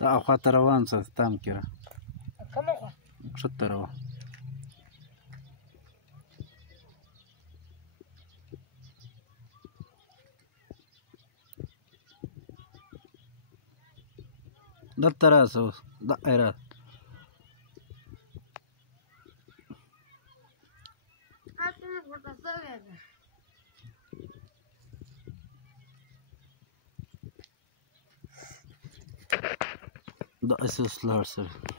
ته خواته روان شه تام کې را کومه خوا ښکته روان دلته راشه اوس دقه راشه هسې مې پورته شوې ده دقسې اوس لاړ سړی